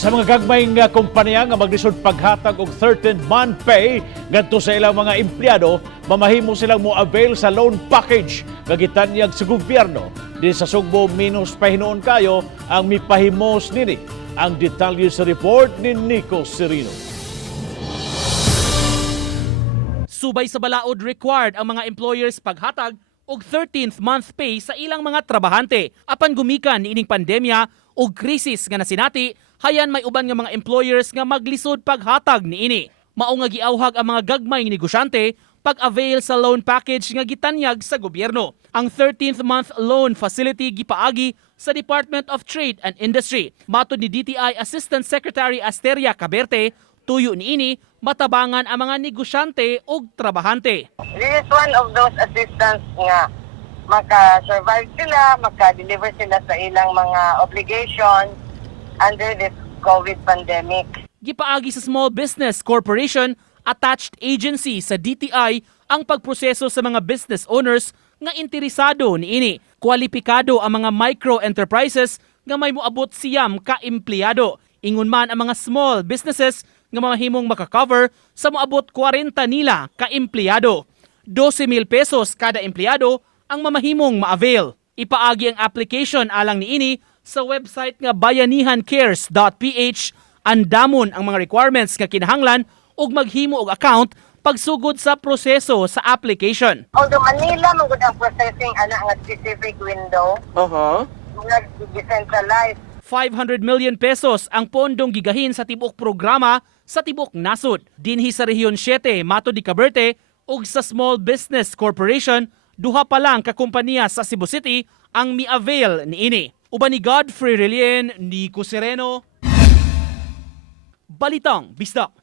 Sa mga gagmayng kompanya nga maglisod paghatag og 13th-month pay ngadto sa ilang mga empleyado, mamahimo silang mo-avail sa loan package nga gitanyag sa gobyerno. Di sa Sugbo minus pahinuon kayo ang mipahimos nini. Ang detalye sa report ni Nico Serino. Subay sa balaod required ang mga employers paghatag og 13th month pay sa ilang mga trabahante. Apan gumikan niining pandemya og krisis nga nasinati, hayan may uban nga mga employers nga maglisod paghatag niini. Mao nga giawhag ang mga gagmay nga negosyante pag-avail sa loan package nga gitanyag sa gobyerno. Ang 13th month loan facility gipaagi sa Department of Trade and Industry. Matod ni DTI Assistant Secretary Asteria Caberte, tuyo niini matabangan ang mga negosyante ug trabahante. This is one of those assistance nga maka-survive sila, maka-deliver sila sa ilang mga obligations under this COVID pandemic. Gipaagi sa Small Business Corporation attached agency sa DTI ang pagproseso sa mga business owners nga interesado niini. Kwalipikado ang mga micro-enterprises nga may moabot siyam ka empleyado. Ingon man ang mga small businesses nga mahimong makakover sa moabot 40 nila ka empleyado. 12,000 pesos kada empleyado ang mamahimong ma-avail. Ipaagi ang application alang niini sa website nga bayanihancares.ph. Andamon ang mga requirements nga kinahanglan ug maghimo og account pagsugod sa proseso sa application. Although Manila magud ang processing ana nga specific window. Nga decentralized. 500 million pesos ang pondong gigahin sa tibok programa sa tibok nasod. Dinhi sa Rehiyon 7, Mato di Caberte ug sa Small Business Corporation, duha pa lang ka kompanya sa Cebu City ang mi-avail niini. Uban ni Godfrey Relien, Nico Sereno, Balitang Bisdak.